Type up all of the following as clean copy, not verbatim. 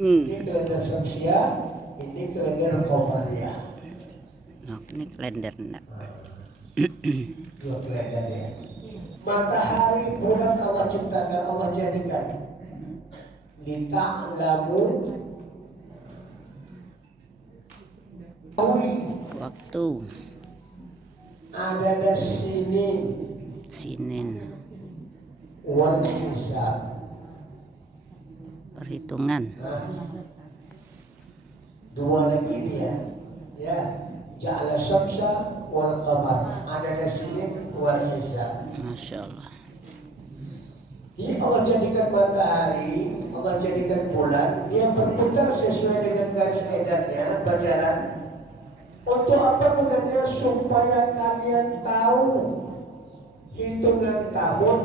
Ini kalender Syamsiah, ini kalender Qamariyah. Nah, ini kalender enggak. Dua kalender ya. Matahari bulan Allah ciptakan, Allah jadikan. Lita'lamu Waktu ada sinin wal hisab, perhitungan. Dua lagi dia ya, ja'ala syamsa wal qamar, ada sinin wal hisab. Masya Allah. Jadi Allah jadikan matahari, Allah jadikan bulan, dia berputar sesuai dengan garis edarnya, berjalan. Untuk apa gunanya? Supaya kalian tahu hitungan tahun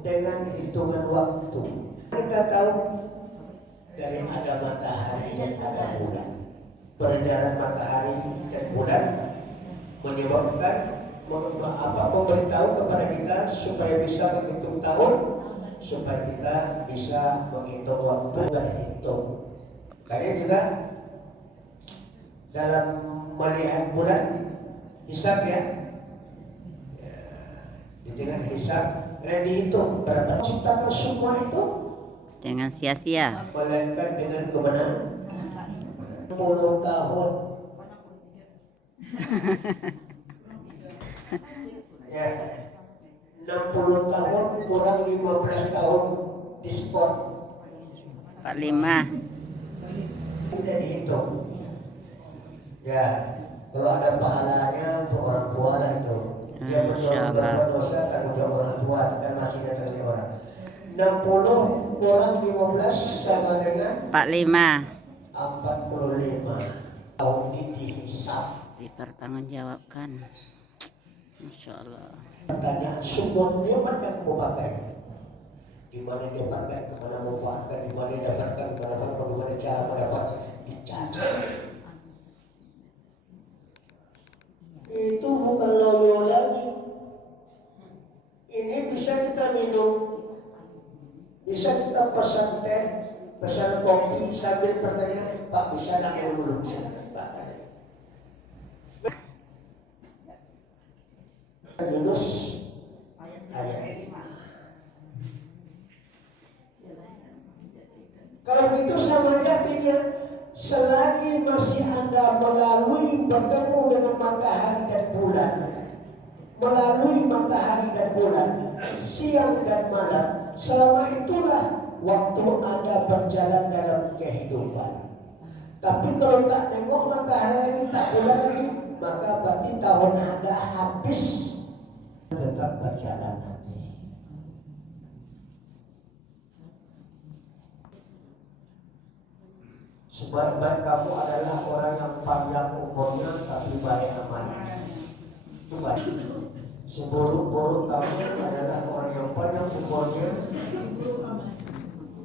dengan hitungan waktu. Kita tahu dari ada matahari dan ada bulan. Peredaran matahari dan bulan menyebabkan memberitahu kepada kita supaya bisa menghitung tahun, supaya kita bisa menghitung waktu, berhitung. Karena juga dalam melihat bulan hisab ya, dengan hisab dan dihitung berapa ciptakan semua itu, Jangan sia-sia. melainkan dengan kebenaran. 10 tahun ya, 60 tahun kurang 15 tahun diskon 45. tidak dihitung ya. Kalau ada pahalanya untuk orang tua lah itu, dia berbuat dosa tanggung jawab orang tua, kan masih datang dari orang. 60 kurang 15 sama dengan 45. 45 tahun ini dihisab, Dipertanggungjawabkan. Masya Allah. pertanyaan sumbernya mana mau pakai, di mana dia pakai, kemana mau pakai, di mana dapatkan, bagaimana cara mendapat, dicatat. Itu bukan loyo lagi. Ini bisa kita minum, bisa kita pesan teh, pesan kopi sambil bertanya, Pak bisa nak dulu, bisa Pak. Yunus ayat 5. Kalau begitu sama artinya, selagi masih Anda melalui bertemu dengan matahari dan bulan, melalui matahari dan bulan, siang dan malam, selama itulah waktu Anda berjalan dalam kehidupan. Tapi kalau tak nengok matahari lagi, tak bulan lagi, maka berarti tahun Anda habis. Tetap berjalan nanti. Sebaik-baik kamu adalah orang yang panjang umurnya tapi baik amalnya. Itu baik. Seburuk-buruk kamu adalah orang yang panjang umurnya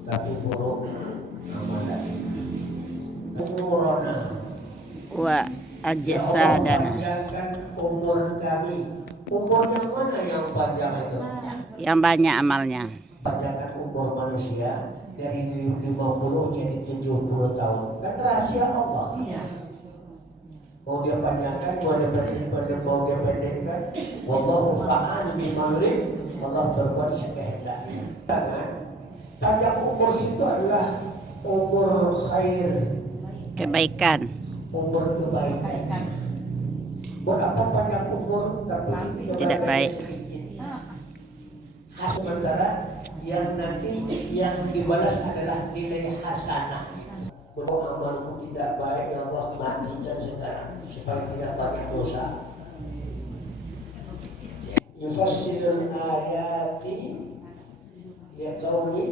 tapi buruk amalnya. Umurona Wa ajsadana. panjangkan umur kami. Umur yang mana yang panjang itu? Yang banyak amalnya. Panjangkan umur manusia dari 50 jadi 70 tahun. Kan rahasia Allah. Mau dia panjangkan, mau dia pendekkan. Wallahu fa'al bima yurid. Allah berbuat sekehendaknya. Jangan panjang umur itu adalah umur khair, Kebaikan. umur kebaikan. Buat apa panjang umur tapi Tidak baik. Sementara yang nanti yang dibalas adalah nilai hasanah. Kalau amalku tidak baik, ya Allah matikan sekarang supaya tidak banyak dosa. Yufassirul ayati liqaumi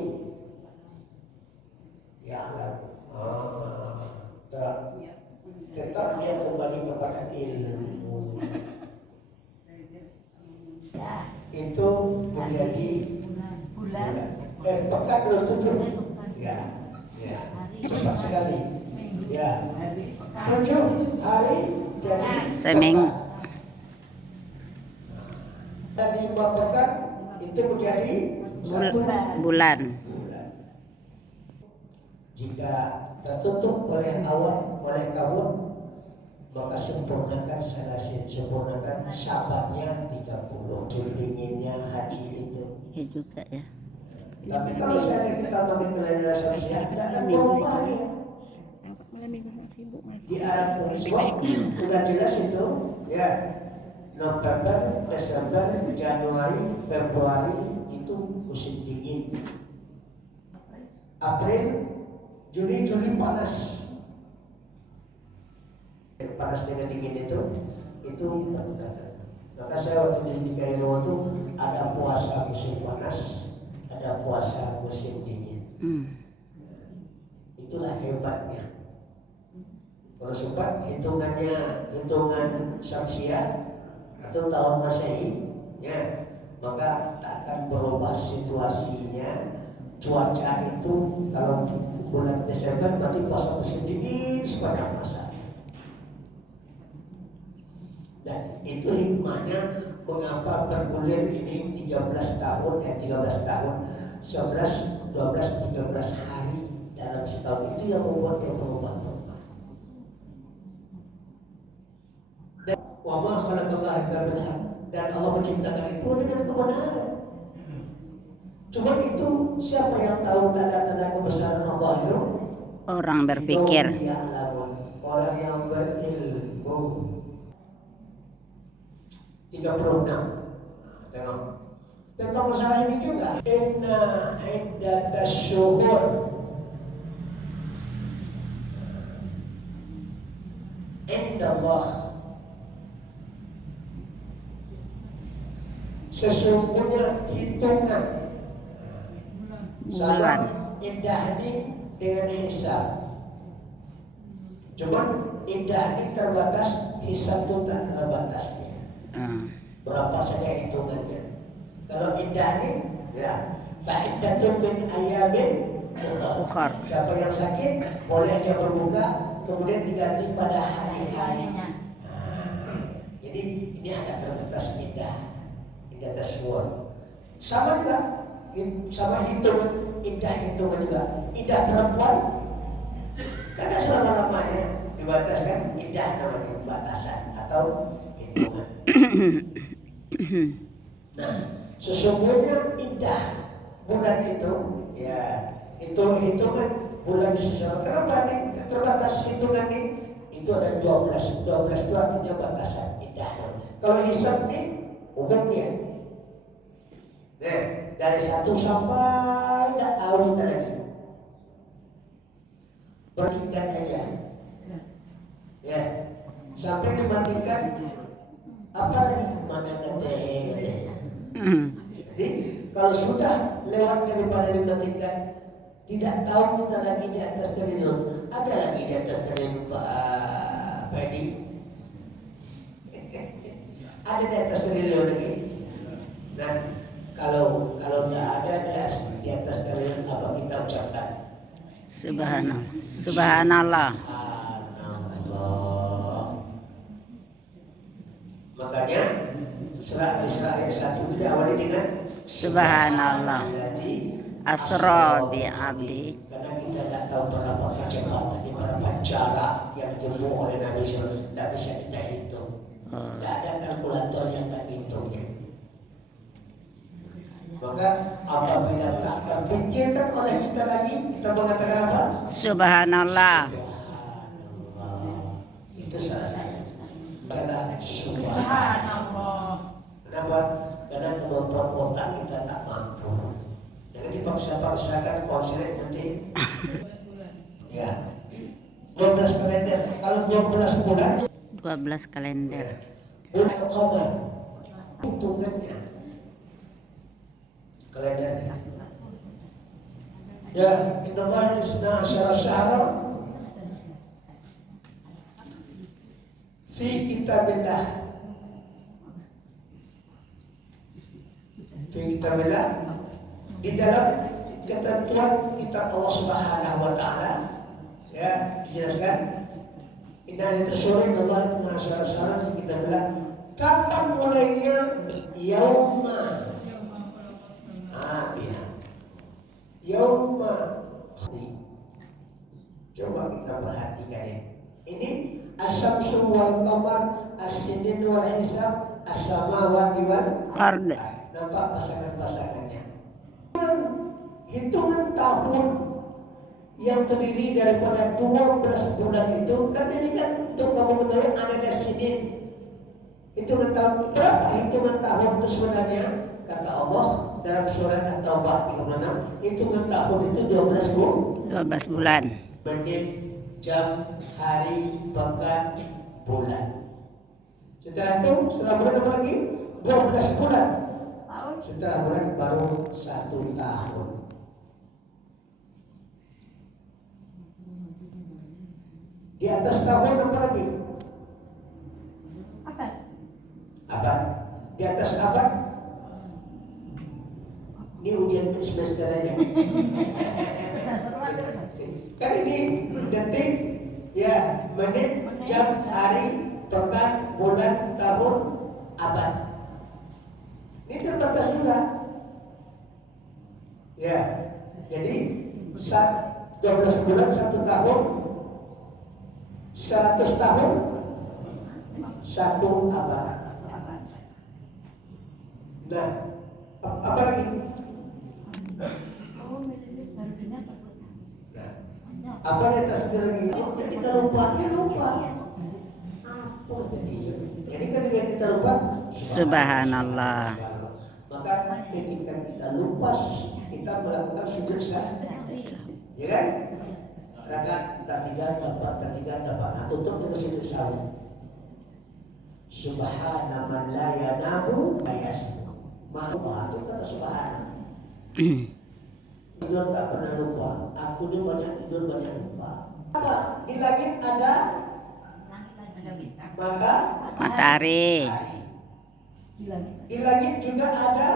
ya'lam. Tetap dia kembali kepada ilmu. Itu menjadi bulan. Pekan terus 7. Ya. Cepat sekali. Ya. 7 hari jadi Seminggu. Dan 5 pekan itu menjadi 1 bulan. Jika tertutup oleh awan, oleh kabut, maka sempurnakan salasin, sempurnakan sabarnya 30. Dinginnya haji itu. Ya juga ya. Tapi kalau saya kita pakai kelainan samsiah, tidak akan berubah dia. Di Arab sudah jelas itu, ya. November, Desember, Januari, Februari itu musim dingin. April, Juni, Juli panas. Panas dengan dingin itu berputar. Maka saya waktu di Kairo itu ada puasa musim panas, ada puasa musim dingin. Itulah hebatnya. Kalau sempat hitungan Syamsiah atau tahun Masehi, ya, maka tak akan berubah situasinya. Cuaca itu kalau bulan Desember berarti puasa musim dingin sepanjang masa. Dan itu hikmahnya mengapa bergulir ini 13 tahun, 11, 12, 13 hari dalam setahun, itu yang membuat dia berubah. Wa ma khalaqallahu illa bil haqq, dan Allah menciptakan itu dengan kebenaran. Cuma itu siapa yang tahu tanda-tanda kebesaran Allah itu? Orang berpikir. Orang yang berilmu. 36. Tengok. Tentang masalah ini juga. Inna iddatas syuhur indallah, sesungguhnya hitungan Bulan. Iddah ini dengan hisab. Cuman iddah ini terbatas, hisab itu tak ada batasnya. Berapa saja hitungannya. Kalau iddah ini, ya, fa'iddatun min ayamin Ukhar. siapa yang sakit boleh dia berbuka, kemudian diganti pada hari-hari. Jadi ini ada terbatas iddah tersebut. Sama juga, sama hitungan hitungan juga. Iddah perempuan karena selama-lamanya dibataskan, iddah namanya batasan atau hitungan. Nah, sesungguhnya iddah bulan itu, ya, itu hitungan bulan sesuatu. Kenapa nih terbatas hitungan ini? Itu ada 12 itu artinya batasan iddah. Kalau hisab nih umumnya, nah, dari 1 sampai tidak tahu kita lagi. Bertingkat aja. Ya. Sampai dimatikan apa lagi? Mana katanya. Jadi kalau sudah lewat daripada dimatikan, tidak tahu kita lagi di atas triliun. Ada lagi di atas triliun Pak Edi? Ada di atas triliun lagi. Nah, kalau tidak ada di atas triliun, apa kita ucapkan? Subhanallah. Subhanallah. Makanya surat Isra ayat 1 diawali dengan Subhanallah. Asra bi abdi. Karena kita tidak tahu berapa kecepatan, berapa jarak yang ditempuh oleh Nabi SAW, tidak bisa kita hitung. Tidak ada kalkulator yang tak hitungnya. Maka apabila tak terpikirkan oleh kita lagi, kita mengatakan apa? Subhanallah. Itu salah satu. Subhanallah. Kenapa? Karena kemampuan otak kita tak mampu. Jangan dipaksa-paksakan konseling nanti. Ya. 12 kalender. Kalau 12 bulan, 12 kalender. bulan Qamar. Hitungannya. Kalendernya. Ya, innallaha isna asyara syahra fi kitabillah. Fi kitabillah, di dalam ketentuan kitab Allah Subhanahu wa taala, ya, dijelaskan inna litasuri Allah isna asyara syahra fi kitabillah. Kapan mulainya? Yauma Yauma. Coba kita perhatikan ini. Ini asyamsu wal qamar, as-sinin wal hisab, as-samawati wal ard. nampak pasangan-pasangannya. Hitungan tahun yang terdiri daripada 12 bulan itu kan ini kan untuk kamu mengetahui ada sinin. Hitungan tahun berapa hitungan tahun itu sebenarnya? Kata Allah dalam surat At-Taubah 36, hitungan tahun itu 12 bulan. menit, jam, hari, pekan, bulan. Setelah itu, setelah bulan apa lagi? 12 bulan. Setelah bulan baru 1 tahun. Di atas tahun apa lagi? Abad. Di atas abad? Ini ujian semester aja. Kan ini detik, ya, menit, jam, hari, pekan, bulan, tahun, abad. Ini terbatas juga. Ya, jadi 12 bulan 1 tahun, 100 tahun, 1 abad. Nah, apa lagi? Apa di atas itu lagi? Kita lupa. Apa tadi? Jadi ketika kita lupa, Subhanallah. maka ketika kita lupa, kita melakukan sujud sah, ya kan? Rakaat tak 3 dapat. Nah, tutup dengan sujud sahwi. Subhana man la yanamu ayas. Maha itu kata subhana. Tidur tak pernah lupa. Aku ini banyak tidur, banyak lupa. Apa? Di langit ada Matahari. Di langit juga ada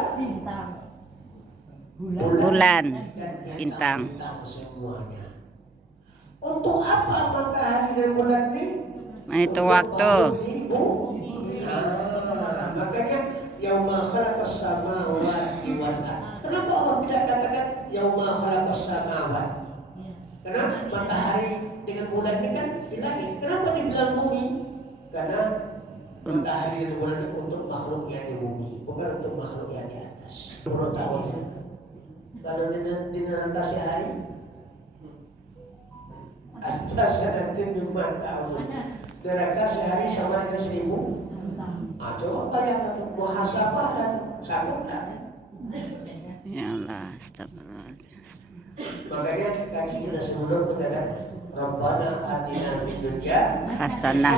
Bulan. dan Bintang. semuanya. Untuk apa matahari dan bulan ini? Itu Untuk waktu. bangun di bumi. Makanya yauma khalaqas samawati wal ardh. Kenapa Allah tidak katakan yauma khalaqas samawati? Karena matahari dengan bulan ini kan di langit. Kenapa dibilang bumi? Karena matahari dan bulan itu untuk makhluk yang di bumi, bukan untuk makhluk yang di atas. 10 tahun ya. Kalau di neraka sehari ada sanatin 5 tahun. Neraka sehari sama dengan 1000. Coba bayangkan muhasabah dan sanggup nggak? Ya Allah, astagfirullahaladzim. Makanya kaki kita sebelum katakan Rabbana atina fid dunya Hasanah.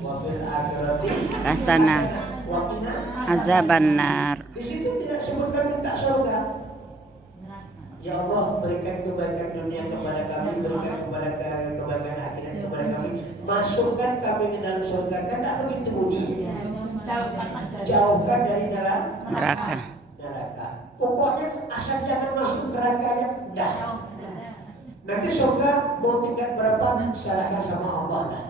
wa fil akhirati Hasanah. wa qina Azabannar. Di situ tidak sebutkan minta surga. Ya Allah, berikan kebaikan dunia kepada kami, berikan kepada kebaikan akhirat kepada kami, masukkan kami ke dalam surga. Kan tak begitu bunyinya. Jauhkan dari Neraka. Pokoknya asal jangan masuk neraka ya. Dah. Nanti surga mau tingkat berapa? Serahkan sama Allah dah.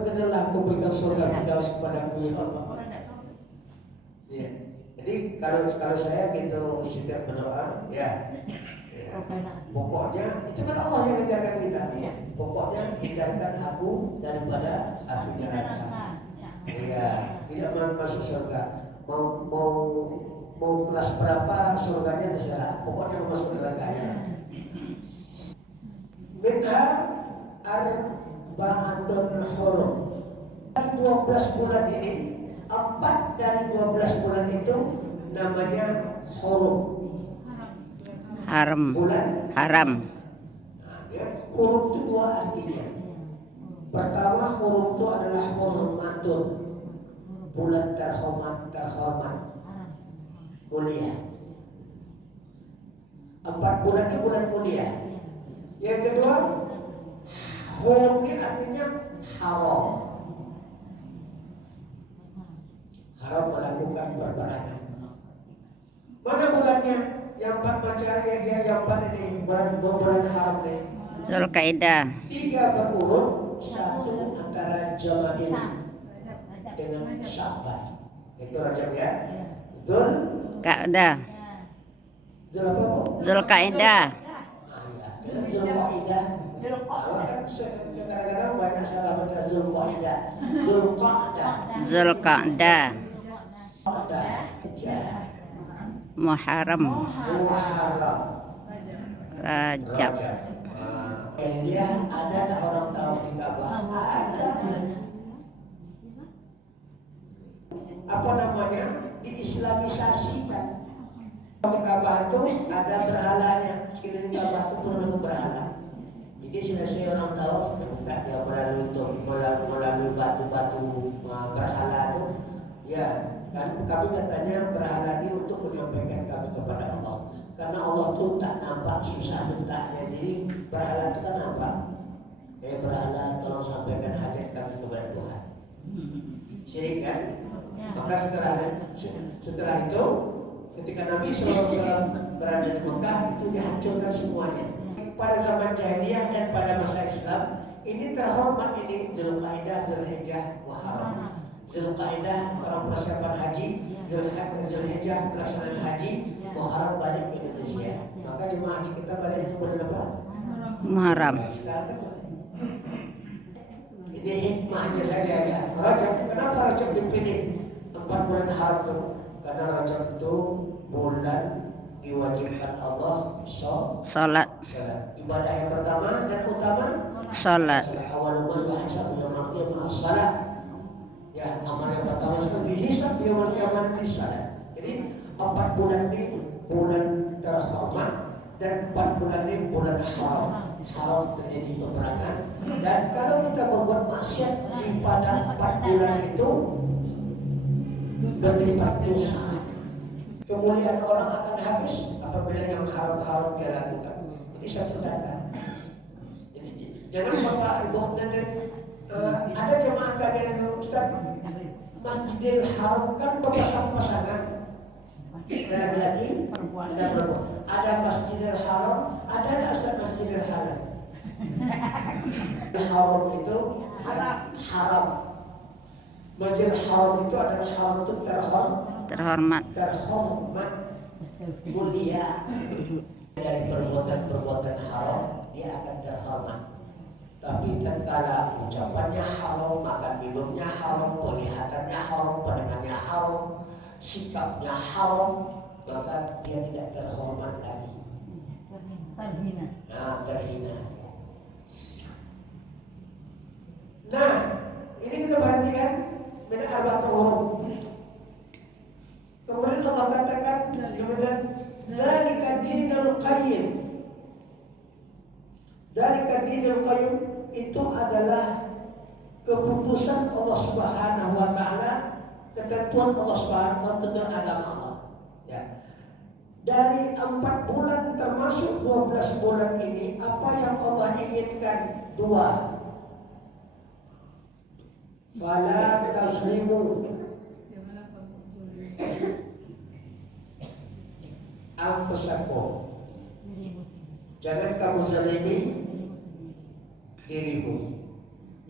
Benar aku berikan surga firdaus kepadamu ya Allah. Ya. Jadi kalau saya gitu setiap berdoa ya. Pokoknya itu kan Allah yang mengajarkan kita. Pokoknya hindarkan aku daripada api neraka. Iya, tidak mau masuk surga. Mau kelas berapa surganya terserah. Pokoknya mau masuk neraka ya. Minha arba'atun hurum. 12 bulan ini, 4 dari 12 bulan itu namanya hurum. Haram. Bulan Haram. ya, hurum itu 2 artinya. Pertama, hurum itu adalah hurmatun, bulan terhormat, mulia. 4 bulan ini bulan mulia. Yang kedua, hurum ini artinya haram. Haram melakukan perbarangan. Mana bulannya? Yang 4 macam yang 4 ini bulan haram ini. Zulkaidah. 3 berurut, 1 antara Jamadil dengan Sya'ban. Itu Rajab ya. Kaidah. Zul apa? Zulkaidah. Zulqaidah Zulqaidah. Kan kadang-kadang banyak salah baca Zulqaidah. Zulqaidah. Zulqa'dah, Zulqaidah. Muharram, Muharram. Rajab. Dia ada orang tahu di Ka'bah? Ada. Apa namanya? Diislamisasikan. Di Ka'bah itu ada berhalanya. Sekeliling Ka'bah itu penuh berhala. Jadi selesai orang tahu, minta dia melalui batu-batu berhala itu. Ya, kan kami katanya berhala ini untuk menyampaikan kami kepada Allah. Karena Allah tuh tak nampak, susah mintanya. Jadi berhala itu kan nampak. Berhala tolong sampaikan hajat kami kepada Tuhan. Syirik kan? Maka setelah itu ketika Nabi SAW berada di Mekah itu dihancurkan semuanya. Pada zaman jahiliyah dan pada masa Islam ini terhormat ini Zulqaidah, Zulhijjah, Muharram. Zulqaidah orang persiapan haji, Zulhijjah pelaksanaan haji, Muharram balik ke Indonesia. Maka jemaah haji kita balik ke bulan apa? Muharram. Sekarang kan balik. Ini hikmahnya saja ya. Rajab, kenapa Rajab dipilih 4 bulan haram itu? Karena Rajab itu bulan diwajibkan Allah Salat. Ibadah yang pertama dan utama Salat. Awal ma yuhasabu yawmal qiyamah as-salat. Ya, amal yang pertama sekali dihisab yawmal qiyamah di salat. Jadi 4 bulan ini bulan terhormat dan 4 bulan ini bulan haram. Haram terjadi peperangan. Dan kalau kita berbuat maksiat di pada 4 bulan itu berlipat dosa. Kemuliaan orang akan habis apabila yang haram-haram dia lakukan. Jadi satu tanda. Jadi jangan bapak ibu nanti ada jemaah kalian Ustaz, Masjidil Haram kan berpasang-pasangan. Ada lagi, ada berapa? Ada Masjidil Haram, ada Ustaz Masjidil Halal. Haram itu haram. Masjidil Haram itu adalah haram itu Terhormat. Mulia. Dari perbuatan haram dia akan terhormat. Tapi tatkala ucapannya haram, makan minumnya haram, penglihatannya haram, pendengarnya haram, sikapnya haram, maka dia tidak terhormat lagi. Terhina. Nah, ini kita perhatikan min arba'atul hurum. Kemudian Allah katakan kemudian dzalika dinul qayyim. Dzalika dinul qayyim itu adalah keputusan Allah Subhanahu wa taala, ketentuan Allah Subhanahu wa taala tentang agama Allah. Ya. Dari 4 bulan termasuk 12 bulan ini apa yang Allah inginkan? 2. Fala tazlimu anfusakum. Jangan kamu zalimi dirimu.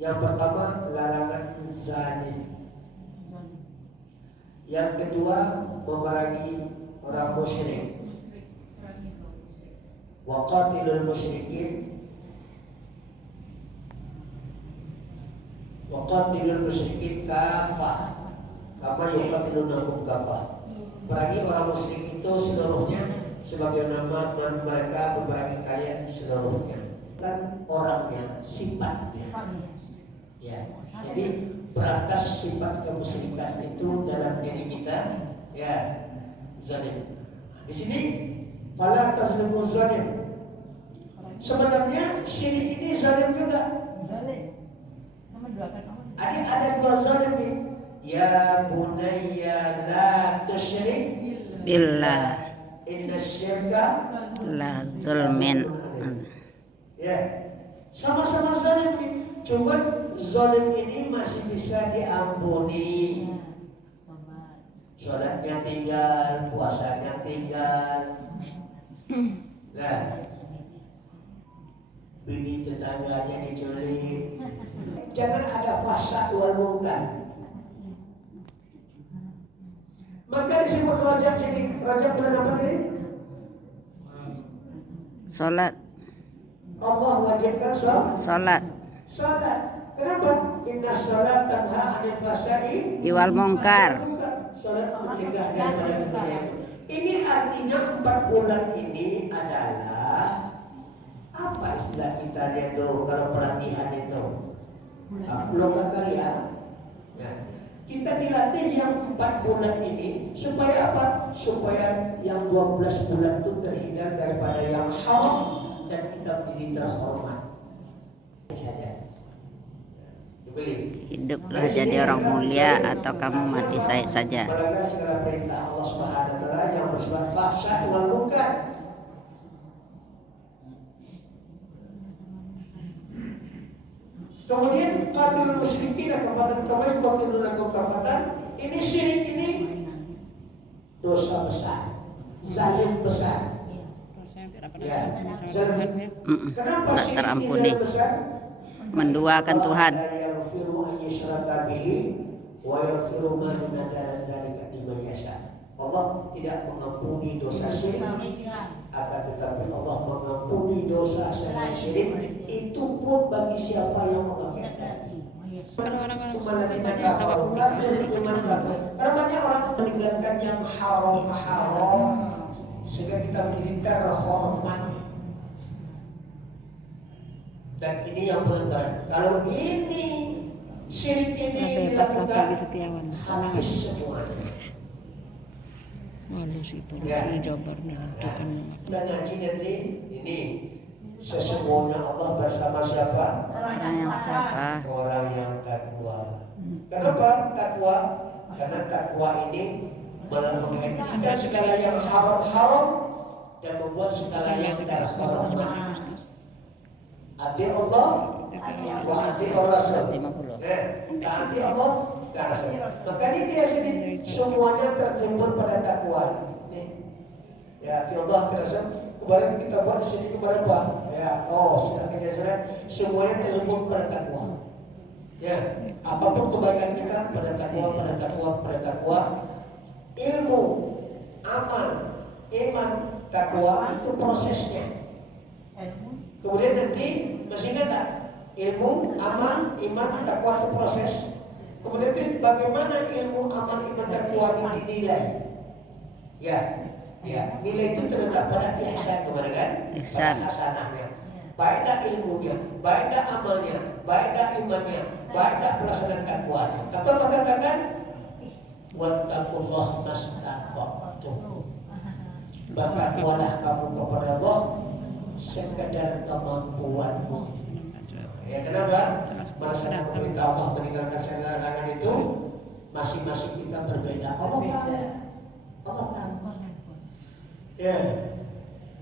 Yang pertama larangan zalim. Yang kedua memerangi orang musyrik. Wa qatilul musyrikin. Wa qatilul musyrikin kafah. Kama yuqatilunakum kafah. Perangi orang musyrik itu seluruhnya sebagaimana mereka memerangi kalian seluruhnya. Kan orangnya, sifatnya. Ya. Jadi berantas sifat kemusyrikan itu dalam diri kita, ya, zalim. Di sini fala tazlimu zalim. Sebenarnya syirik ini zalim juga. Ada 2 zalim nih. Ya bunayya la tusyrik Billah. inna syirka La zulmin. Ya, sama-sama zalim nih. Cuman zalim ini masih bisa diampuni. Sholatnya tinggal, puasanya tinggal. Nah, bini tetangganya diculik. Jangan ada fasa wal munkar. Maka disebut Rajab sini. Rajab bulan apa tadi? Salat. Allah wajibkan Salat. salat. Kenapa? Inna salat tanha 'anil fahsya'i Iwal mungkar. Salat mencegah daripada kejahatan. Ini artinya 4 bulan ini adalah apa istilah kita itu kalau pelatihan itu? Loka karya. Ya. Kita dilatih yang 4 bulan ini supaya apa? Supaya yang 12 bulan itu terhindar daripada yang haram dan kita menjadi terhormat. Saja. Dibeli. Hiduplah jadi orang mulia atau kamu mati saja. Melanggar segala perintah Allah Subhanahu wa taala yang bersifat fahsya wal munkar. Kemudian qatilul musyrikin kafatan kama qatiluna kafatan. Ini syirik ini dosa besar, zalim besar. Ya, zalim. Kenapa Tak syirik terampuni. ini besar? Menduakan Tuhan. Allah tidak mengampuni dosa syirik, akan tetapi Allah mengampuni dosa selain syirik. Itu pun bagi siapa yang Allah kehendaki. Karena banyak orang meninggalkan yang haram sehingga kita menjadi terhormat. Dan ini yang benar. Kalau ini syirik ini dilakukan habis semuanya. Ya. Kita ngaji nanti ini sesungguhnya Allah bersama siapa? Orang yang sabar. Orang yang takwa. Kenapa takwa? Karena takwa ini menghentikan segala yang haram-haram dan membuat segala yang terhormat. Ati Allah, wa ati Rasul. Taati Allah dan Rasul. Makanya dia sini semuanya terjemput pada takwa. Ya, ati Allah, ati Rasul. Kemarin kita buat di sini kemarin Pak. Ya, sudah kejadian semuanya terjemput pada takwa. Ya, apapun kebaikan kita pada takwa. Ilmu, amal, iman, takwa itu prosesnya. Kemudian nanti masih ingat tak? Ilmu, amal, iman, takwa itu proses. Kemudian itu bagaimana ilmu, amal, iman, takwa itu dinilai? Ya, nilai itu terletak pada ihsan kemarin kan? Ihsan. Pada hasanahnya. Baik dah ilmunya, baik dah amalnya, baik dah imannya, baik dah pelaksanaan takwanya. Apa katakan? Wattaqullah mastata'tum. Bertakwalah kamu kepada Allah sekadar kemampuanmu. Ya, kenapa? Melaksanakan perintah Allah, meninggalkan segala larangan itu masing-masing kita berbeda. Allah tahu. Ya,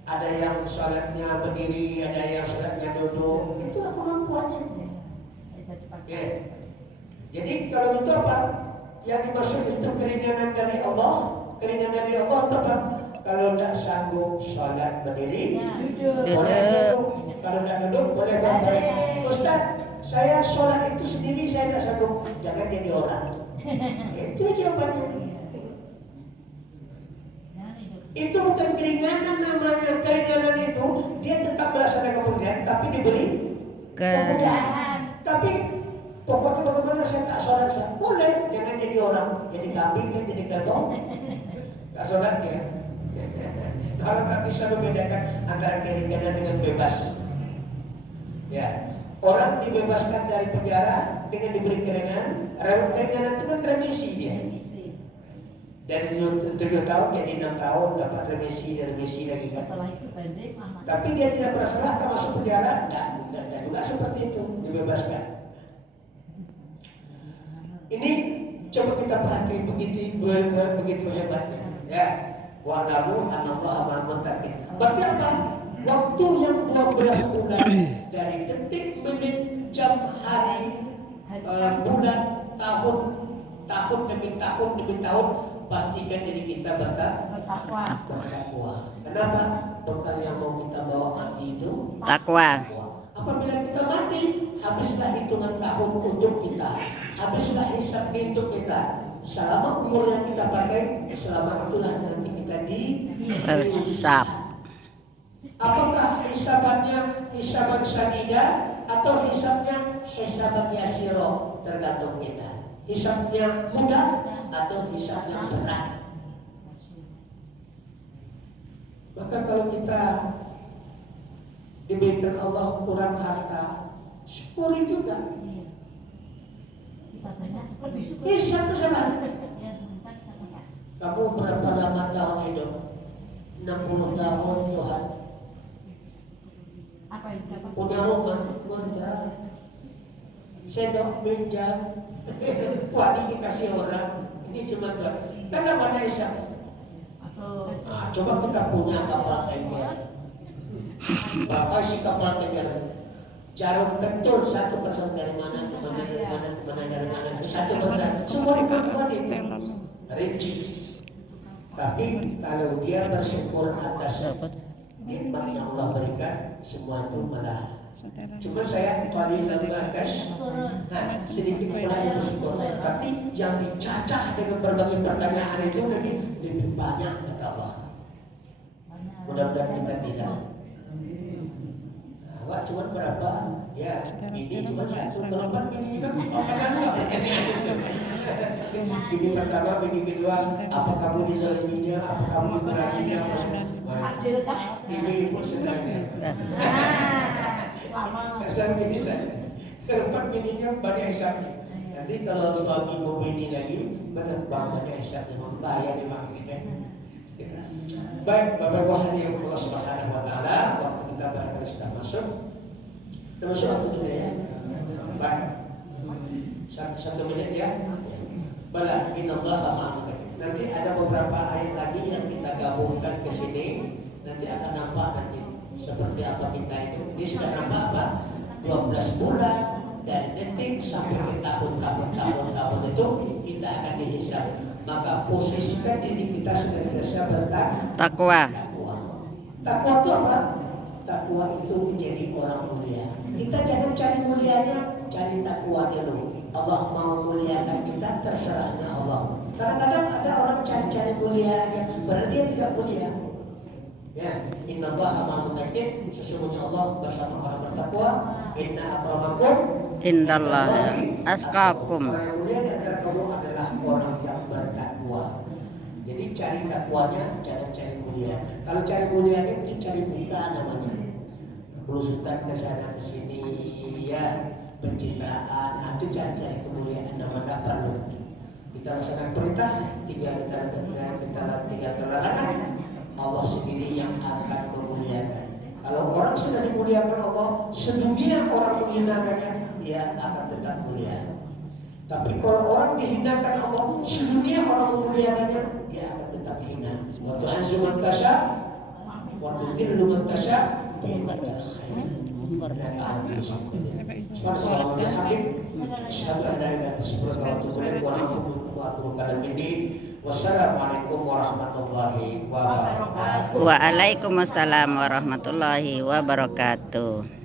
ada yang salatnya berdiri, ada yang salatnya duduk. Itulah kemampuannya. Ya. Jadi kalau itu apa? Yang dimaksud itu keringanan dari Allah. Keringanan dari Allah tetap. Kalau tidak sanggup salat berdiri, boleh duduk. Kalau tidak duduk, boleh berdiri. Ustaz, saya salat itu sendiri saya tidak sanggup. Jangan jadi orang. Itu jawabannya. Itu bukan keringanan namanya. Keringanan itu dia tetap melaksanakan pekerjaan, tapi diberi kemudahan. Tapi pokoknya bagaimana saya tak sholat sah? Boleh, jangan jadi orang, jadi kambing, jadi kerbau. Tak sholat dia. Kalau tak bisa membedakan antara keringanan dengan bebas. Ya, orang dibebaskan dari penjara dengan diberi keringanan. Keringanan itu kan remisi dia. Dari 7 tahun jadi 6 tahun dapat remisi lagi kan. Tapi dia tidak bersalah, tak masuk penjara, dan juga seperti itu dibebaskan. Ini coba kita perhatikan begitu hebatnya. Ya, wa namu anallahu ma'al muttaqin. Berarti apa? Waktu yang 12 bulan dari detik, menit, jam, hari, bulan, tahun demi tahun pastikan diri kita bertakwa. Kenapa? Bekal yang mau kita bawa mati itu Takwa. Apabila kita mati, habislah hitungan tahun untuk kita, habislah hisab untuk kita. Selama umur yang kita pakai, selama itulah nanti kita Hisab. Apakah hisab hisaban sadida atau hisaban yasiro, tergantung kita. Hisabnya mudah atau hisabnya berat. Maka kalau kita diberikan Allah kurang harta, syukuri juga. Hisab itu sama. Kamu berapa lama tahun hidup? 60 tahun Tuhan. Punya rumah, kontrak. Sedok pinjam. Wah, ini dikasih orang. Ini cuma Tuhan. Karena mana hisab? Nah, coba kita punya kapal tanker. Bapak si kapal tanker, jarum betul 1% dari mana ke mana, dari mana ke mana, dari mana 1%. Semua dibuat itu. Ricis. Tapi kalau dia bersyukur atas nikmat yang Allah berikan, semua itu malah. Cuma saya kali lembagas, nah sedikit mulai bersyukur. Tapi yang dicacah dengan berbagai pertanyaan itu lagi lebih banyak kata Allah. Mudah-mudahan kita tidak. Wah, cuma berapa? Ya, ini cuma 1/4, ini kan ini pertama, ini kedua, apa kamu dizaliminya, apa kamu dikuranginya, ini ibu senangnya. Karena bisa, keempat bininya banyak hisabnya. Nanti kalau suami mau bini lagi, banyak banget hisabnya, membayar memang. Baik, Bapak Ibu hadirin Allah Subhanahu wa taala, waktu kita barangkali sudah masuk. Sudah masuk waktu kita ya. Baik. Satu menit ya. Bala innallaha ma'al. Nanti ada beberapa ayat lagi yang kita gabungkan ke sini. Nanti akan nampak nanti seperti apa kita itu. Ini sudah nampak apa? 12 bulan dan detik sampai ke tahun itu kita akan dihisab. Maka posisikan diri kita senantiasa Takwa. Takwa itu apa? Takwa itu menjadi orang mulia. Kita jangan cari mulianya, cari takwanya dulu. Allah mau muliakan kita, terserahnya Allah. Kadang-kadang ada orang cari-cari mulia aja, padahal dia tidak mulia. Ya, innallaha ma'al muttaqin, sesungguhnya Allah bersama orang bertakwa. Inna akramakum Indallahi asqakum. Orang yang mulia di antara kamu adalah orang yang bertakwa. Jadi cari takwanya, jangan cari mulia. Kalau cari mulia itu cari muka namanya. Belusukan ke sana ke sini, ya pencitraan. Nanti cari-cari kemuliaan nama dapat. Kita laksanakan perintah, kita larangan. Allah sendiri yang akan memuliakan. Kalau orang sudah dimuliakan Allah, sedunia orang menghinakannya, dia akan tetap mulia. Tapi kalau orang dihinakan Allah, sedunia orang memuliakannya, dia akan tetap hina. Wa tu'azzu man tasha, wa tudhillu man tasha, bi'idhnika khair. Wassalamualaikum warahmatullahi wabarakatuh. Waalaikumsalam warahmatullahi wabarakatuh.